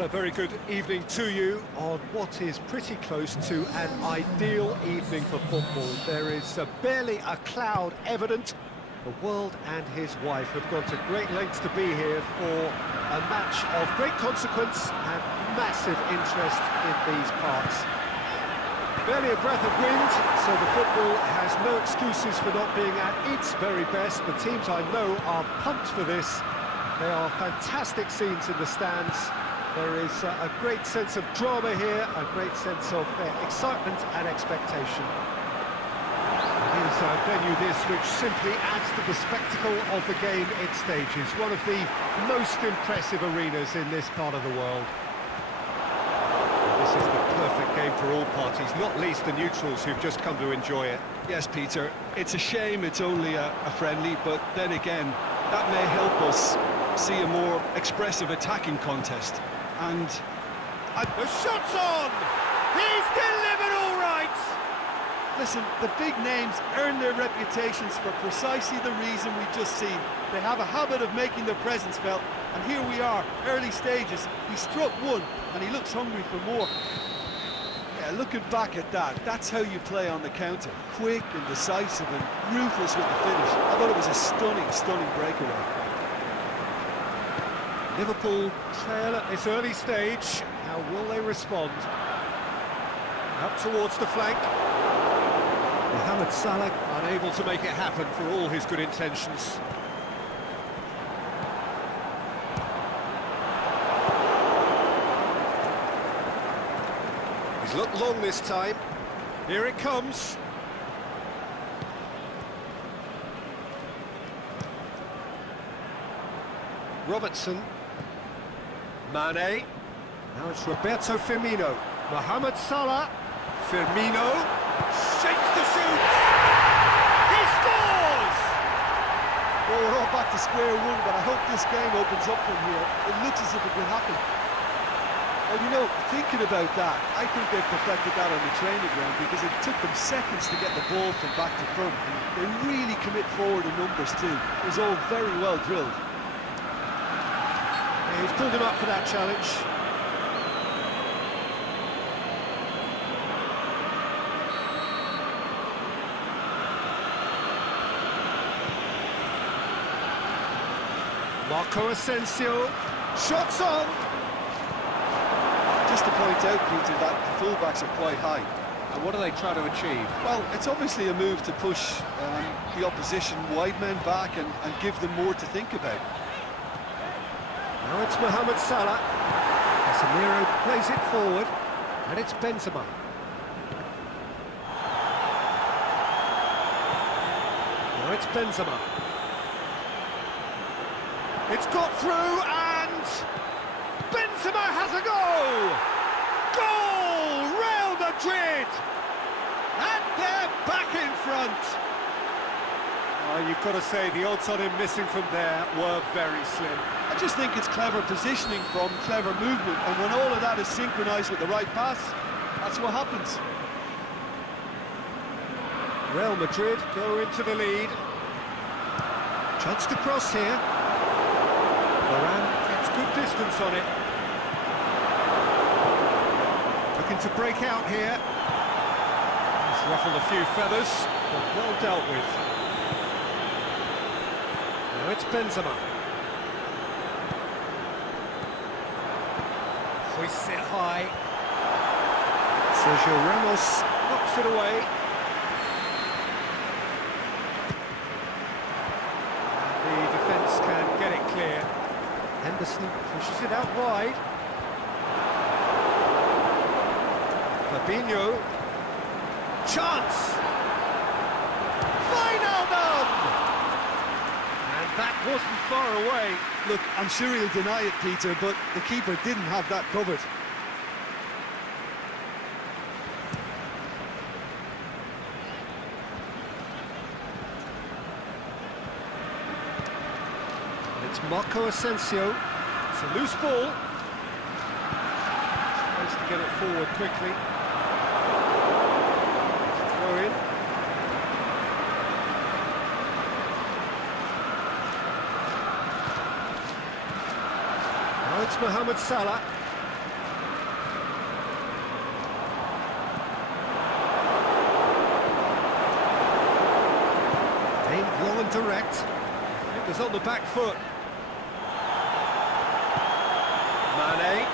Well, a very good evening to you on what is pretty close to an ideal evening for football. There is barely a cloud evident. The world and his wife have gone to great lengths to be here for a match of great consequence and massive interest in these parts. Barely a breath of wind, so the football has no excuses for not being at its very best. The teams I know are pumped for this. They are fantastic scenes in the stands. There is a great sense of drama here, a great sense of excitement and expectation. It is a venue this which simply adds to the spectacle of the game it stages. One of the most impressive arenas in this part of the world. This is the perfect game for all parties, not least the neutrals who've just come to enjoy it. Yes, Peter, it's a shame it's only a friendly, but then again, that may help us see a more expressive attacking contest. And the shot's on! He's delivered all right! Listen, the big names earn their reputations for precisely the reason we've just seen. They have a habit of making their presence felt, and here we are, early stages. He struck one, and he looks hungry for more. Yeah, looking back at that, that's how you play on the counter. Quick and decisive and ruthless with the finish. I thought it was a stunning breakaway. Liverpool trail at this early stage. How will they respond? Up towards the flank. Mohamed Salah unable to make it happen for all his good intentions. He's looked long this time. Here it comes. Robertson. Mane. Now it's Roberto Firmino. Mohamed Salah. Firmino. Shakes to shoot. He scores! Well, we're all back to square one, but I hope this game opens up from here. It looks as if it could happen. Well, you know, thinking about that, I think they've perfected that on the training ground because it took them seconds to get the ball from back to front. They really commit forward in numbers too. It was all very well drilled. He's pulled him up for that challenge. Marco Asensio. Shots on! Just to point out, Peter, that the fullbacks are quite high. And what are they trying to achieve? Well, it's obviously a move to push the opposition wide men back and give them more to think about. Now it's Mohamed Salah. Casemiro plays it forward, and it's Benzema. Now it's Benzema. It's got through, and Benzema has a goal! Goal! Real Madrid! And they're back in front! You've got to say, the odds on him missing from there were very slim. I just think it's clever positioning from clever movement, and when all of that is synchronised with the right pass, that's what happens. Real Madrid go into the lead. Chance to cross here. Varane gets good distance on it. Looking to break out here. He's ruffled a few feathers, but well dealt with. Now it's Benzema. Hoists it high. Sergio Ramos knocks it away. The defence can get it clear. Henderson pushes it out wide. Fabinho. Chance! That wasn't far away. Look, I'm sure he'll deny it, Peter, but the keeper didn't have that covered. It's Marco Asensio. It's a loose ball. Tries to get it forward quickly. It's a throw in. It's Mohamed Salah. Long and direct. Fingers on the back foot. Mane.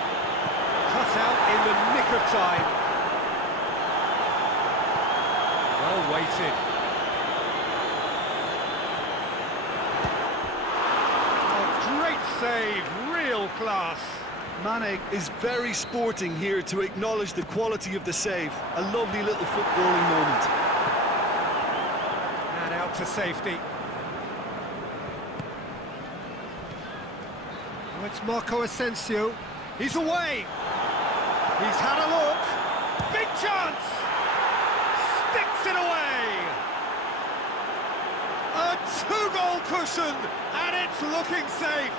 Cut out in the nick of time. Well weighted. Oh, great save, real class. Mane is very sporting here to acknowledge the quality of the save. A lovely little footballing moment. And out to safety. Oh, it's Marco Asensio. He's away. He's had a look. Big chance. Sticks it away. A two-goal cushion, and it's looking safe.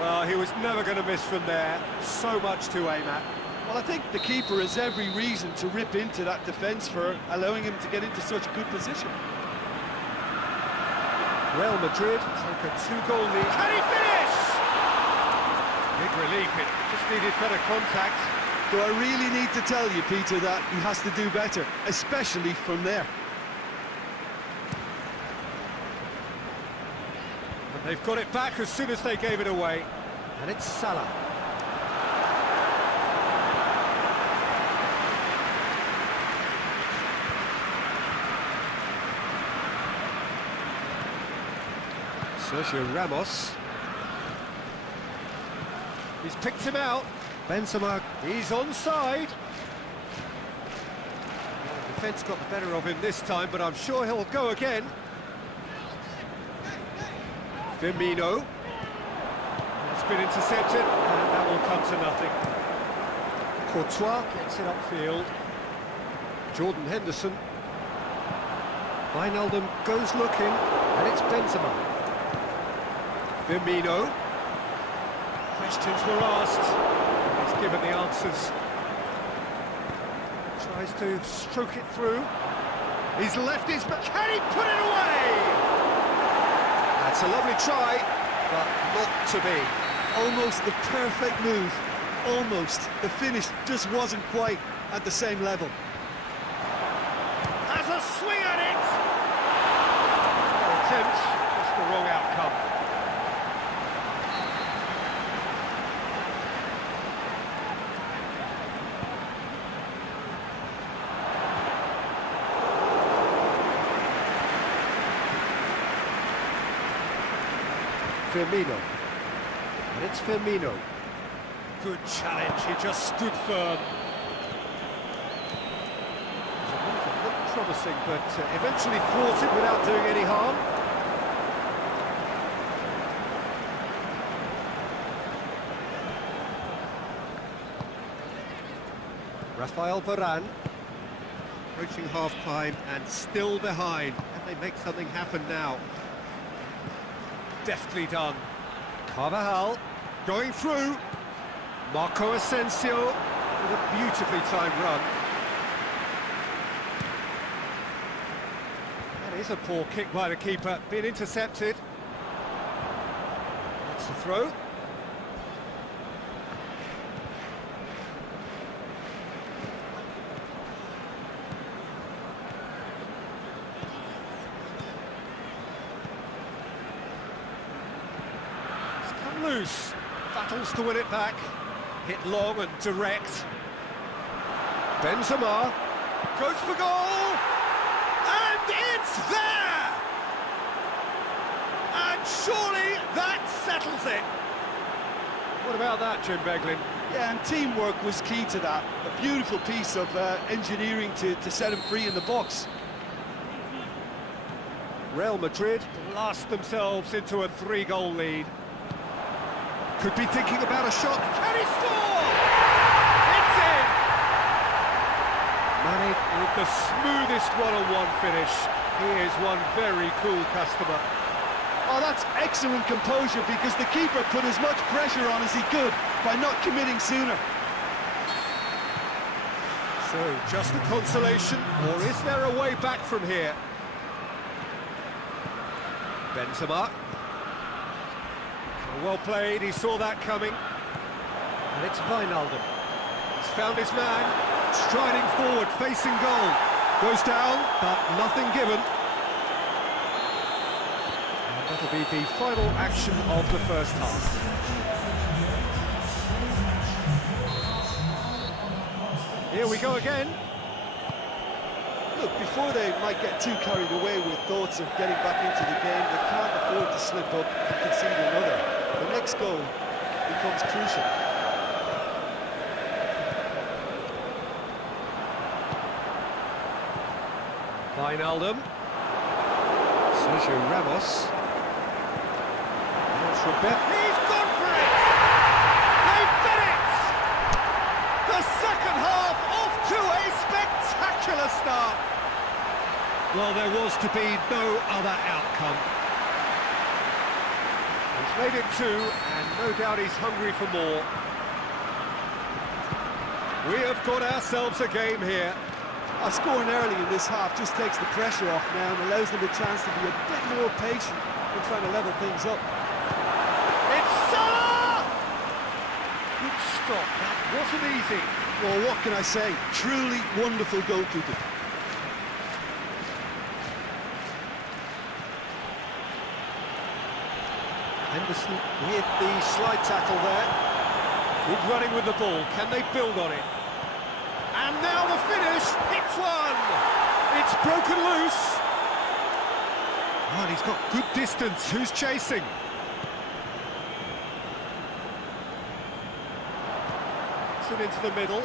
Well, he was never going to miss from there. So much to aim at. Well, I think the keeper has every reason to rip into that defence for allowing him to get into such a good position. Real Madrid take a two-goal lead. Can he finish? Big relief, it just needed better contact. Do I really need to tell you, Peter, that he has to do better, especially from there? And they've got it back as soon as they gave it away. And it's Salah. Sergio Ramos. He's picked him out. Benzema, he's onside. Well, the defence got the better of him this time, but I'm sure he'll go again. Firmino. That's been intercepted, and that will come to nothing. Courtois gets it upfield. Jordan Henderson. Wijnaldum goes looking, and it's Benzema. Firmino. Questions were asked. He's given the answers. Tries to stroke it through. He's left his... Can he put it away? That's a lovely try, but not to be. Almost the perfect move. Almost. The finish just wasn't quite at the same level. Has a swing at it! No attempt, just the wrong outcome. Firmino. And it's Firmino. Good challenge, he just stood firm. It looked promising, but eventually thwarted without doing any harm. Rafael Varane. Approaching half-time and still behind. And they make something happen now. Deftly done. Carvajal going through. Marco Asensio with a beautifully timed run. That is a poor kick by the keeper, being intercepted. That's the throw. It's come loose. Battles to win it back. Hit long and direct. Benzema goes for goal, and it's there! And surely that settles it. What about that, Jim Beglin? Yeah, and teamwork was key to that. A beautiful piece of engineering to set him free in the box. Real Madrid blast themselves into a 3-goal lead. Could be thinking about a shot. Can he score? It's in! Mane with the smoothest one-on-one finish. He is one very cool customer. Oh, that's excellent composure because the keeper put as much pressure on as he could by not committing sooner. So, just a consolation, or is there a way back from here? Benzema. Well played, he saw that coming. And it's Wijnaldum. He's found his man, striding forward, facing goal. Goes down, but nothing given. be the final action of the first half. Here we go again. Look, before they might get too carried away with thoughts of getting back into the game, they can't afford to slip up and concede another. The next goal becomes crucial. Wijnaldum. Sergio Ramos. He's gone for it! They've done it! The second half off to a spectacular start. Well, there was to be no other outcome. He's made it 2, and no doubt he's hungry for more. We have got ourselves a game here. Scoring early in this half just takes the pressure off now and allows them a chance to be a bit more patient in trying to level things up. It's Salah! Good stop, that wasn't easy. Well, what can I say? Truly wonderful goalkeeping. Henderson with the slide tackle there. Good running with the ball. Can they build on it? And now the finish. Hits one. It's broken loose. Oh, and he's got good distance. Who's chasing? It's it into the middle.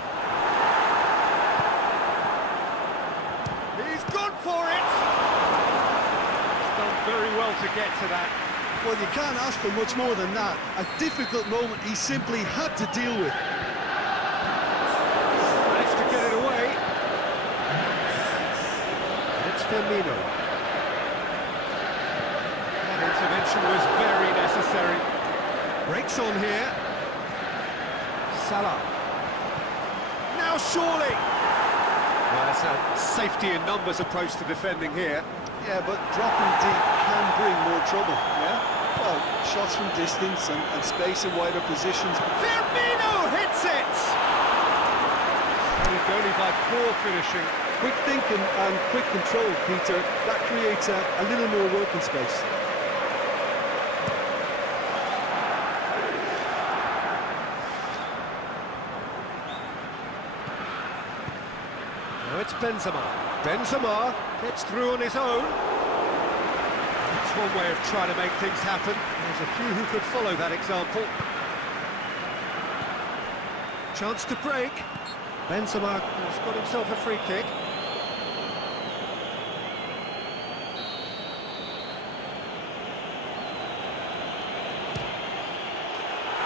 He's gone for it. He's done very well to get to that. Well, you can't ask for much more than that. A difficult moment he simply had to deal with. Managed to get it away. It's Firmino. That intervention was very necessary. Breaks on here. Salah. Now surely. Well, that's a safety in numbers approach to defending here. Yeah, but dropping deep can bring more trouble, yeah? Well, shots from distance and space in wider positions. Firmino hits it! Saved only by poor finishing. Quick thinking and quick control, Peter. That creates a little more working space. Now it's Benzema. Benzema gets through on his own. That's one way of trying to make things happen. There's a few who could follow that example. Chance to break. Benzema has got himself a free kick.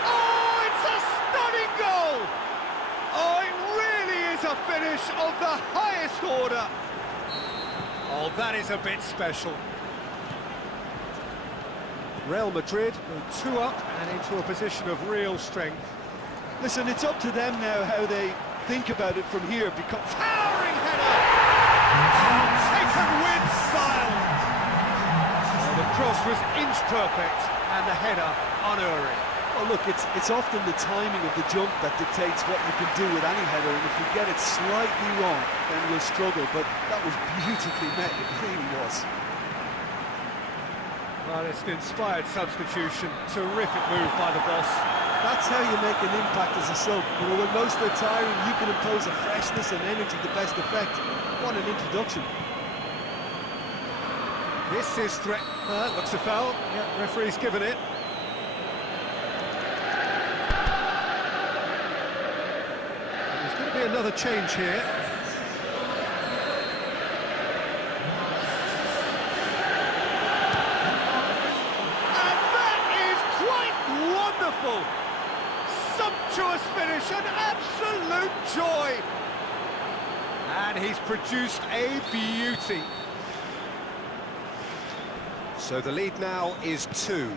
Oh, it's a stunning goal! Oh, it really is a finish of the highest order. Oh, that is a bit special. Real Madrid go 2 up and into a position of real strength. Listen, it's up to them now how they think about it from here, because... Towering header! Oh, taken with style! Oh, the cross was inch perfect and the header unerring. Well, look, it's often the timing of the jump that dictates what you can do with any header, and if you get it slightly wrong, then you'll struggle, but that was beautifully met, it really was. Well, it's an inspired substitution. Terrific move by the boss. That's how you make an impact as a sub. You know, when most are tiring, you can impose a freshness and energy to best effect. What an introduction. This is threat. Looks a foul. Yeah, referee's given it. There's going to be another change here. Wonderful! Sumptuous finish, an absolute joy! And he's produced a beauty. So the lead now is 2.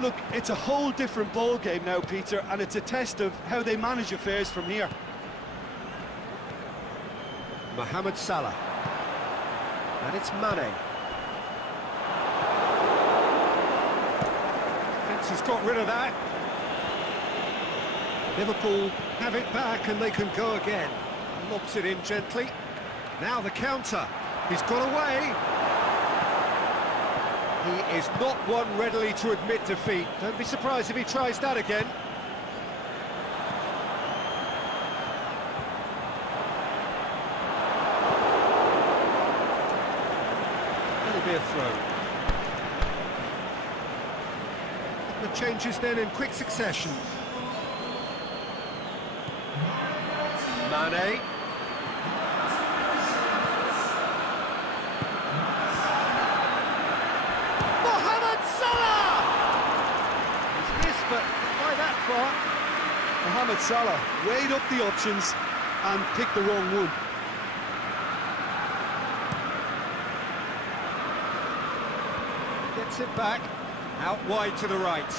Look, it's a whole different ball game now, Peter, and it's a test of how they manage affairs from here. Mohamed Salah. And it's Mane. Fence has got rid of that. Liverpool have it back and they can go again. Lobs it in gently. Now the counter. He's got away. He is not one readily to admit defeat. Don't be surprised if he tries that again. That'll be a throw. The changes then in quick succession. Mane. Mohamed Salah! He's missed, but by that far. Mohamed Salah weighed up the options and picked the wrong one. Gets it back, out wide to the right.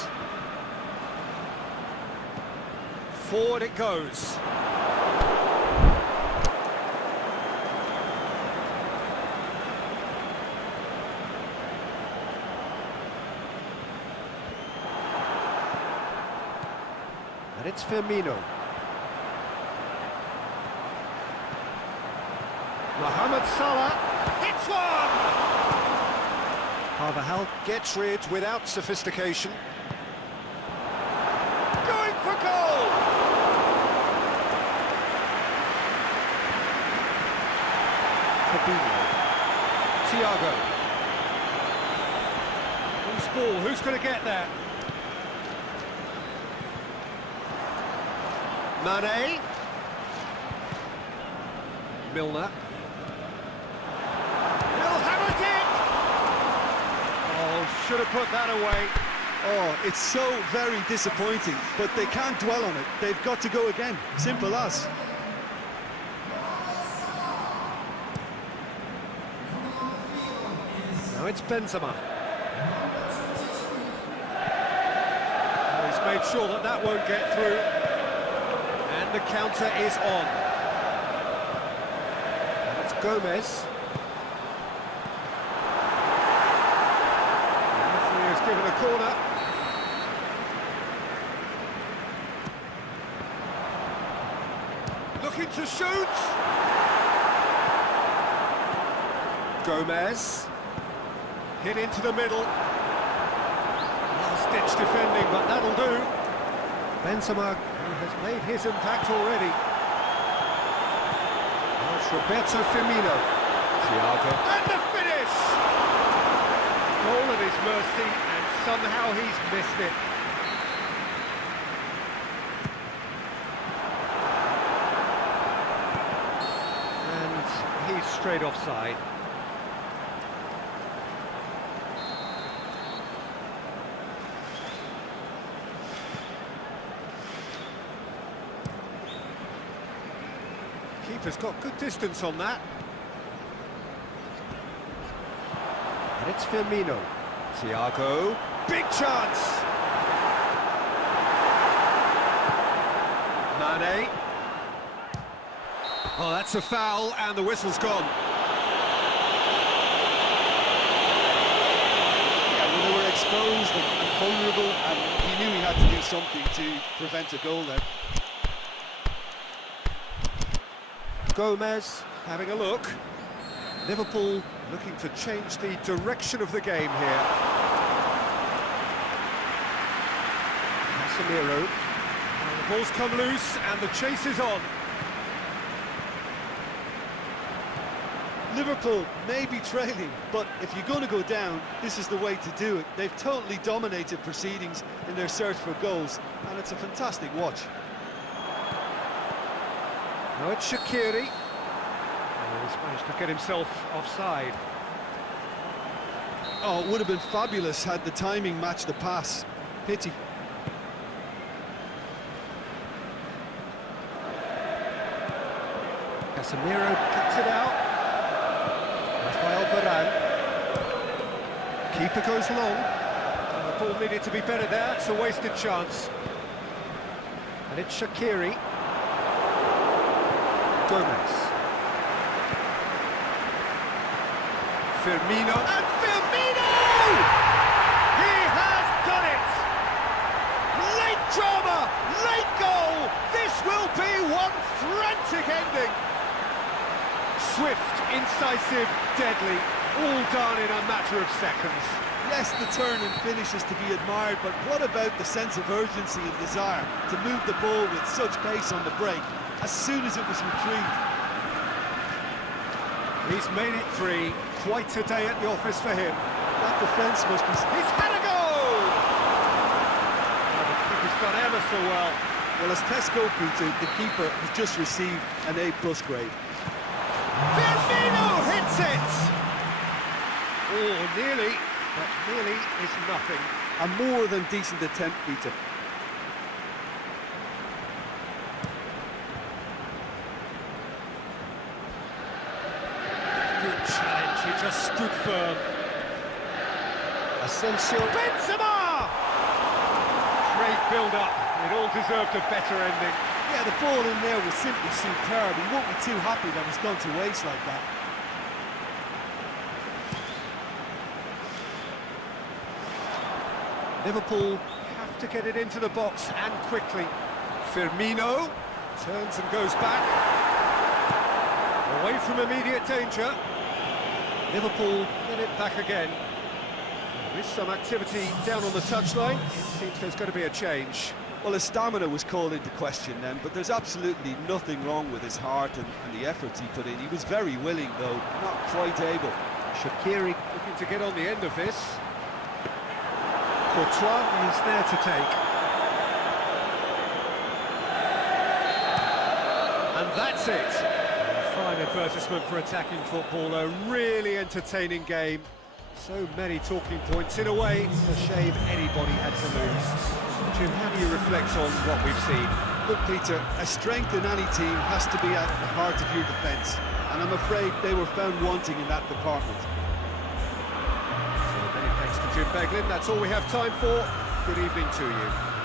Forward it goes. And it's Firmino. Mohamed Salah hits one! Carvajal gets rid without sophistication. Going for goal! Fabinho. Thiago. Loose ball, who's going to get there? Mane. Milner. He'll hammer it! Oh, should have put that away. Oh, it's so very disappointing, but they can't dwell on it. They've got to go again. Simple as. Now it's Benzema. Oh, he's made sure that that won't get through. And the counter is on. And it's Gomez. The referee has given a corner. Looking to shoot. Gomez. Hit into the middle. Last-ditch defending, but that'll do. Benzema has made his impact already. Now it's Roberto Firmino. Thiago. And the finish! Goal at his mercy, and somehow he's missed it. And he's straight offside. Keeper's got good distance on that. And it's Firmino. Thiago. Big chance! Mane. Oh, that's a foul, and the whistle's gone. Yeah, well, they were exposed and vulnerable, and he knew he had to do something to prevent a goal there. Gomez having a look. Liverpool looking to change the direction of the game here. Casemiro. And the ball's come loose and the chase is on. Liverpool may be trailing, but if you're going to go down, this is the way to do it. They've totally dominated proceedings in their search for goals, and it's a fantastic watch. Now it's Shaqiri. Oh, he's managed to get himself offside. Oh, it would have been fabulous had the timing matched the pass. Pity. Casemiro cuts it out. Rafael Varane. Keeper goes long. And the ball needed to be better there. It's a wasted chance. And it's Shaqiri. Gomez. Firmino. And Firmino! He has done it! Late drama, late goal! This will be one frantic ending! Swift, incisive, deadly, all done in a matter of seconds. Yes, the turn and finish is to be admired, but what about the sense of urgency and desire to move the ball with such pace on the break as soon as it was retrieved? He's made it 3. Quite a day at the office for him. That defence must be... He's had a goal! Oh, the keeper's done ever so well. Well, as Tesco, Peter, the keeper has just received an A+ grade. Firmino hits it! Oh, nearly, but nearly is nothing. A more than decent attempt, Peter. Good challenge, he just stood firm. Asensio, Benzema! Great build-up, it all deserved a better ending. Yeah, the ball in there was simply superb. He won't be too happy that it's gone to waste like that. Liverpool have to get it into the box and quickly. Firmino turns and goes back. Away from immediate danger. Liverpool get it back again. There is some activity down on the touchline. It seems there's going to be a change. Well, his stamina was called into question then, but there's absolutely nothing wrong with his heart and the efforts he put in. He was very willing, though, not quite able. Shaqiri looking to get on the end of this. Courtois is there to take. And that's it. A fine advertisement for attacking football, a really entertaining game. So many talking points. In a way, it's a shame anybody had to lose. Jim, how do you reflect on what we've seen? Look, Peter, a strength in any team has to be at the heart of your defence, and I'm afraid they were found wanting in that department. So many thanks to Jim Beglin. That's all we have time for. Good evening to you.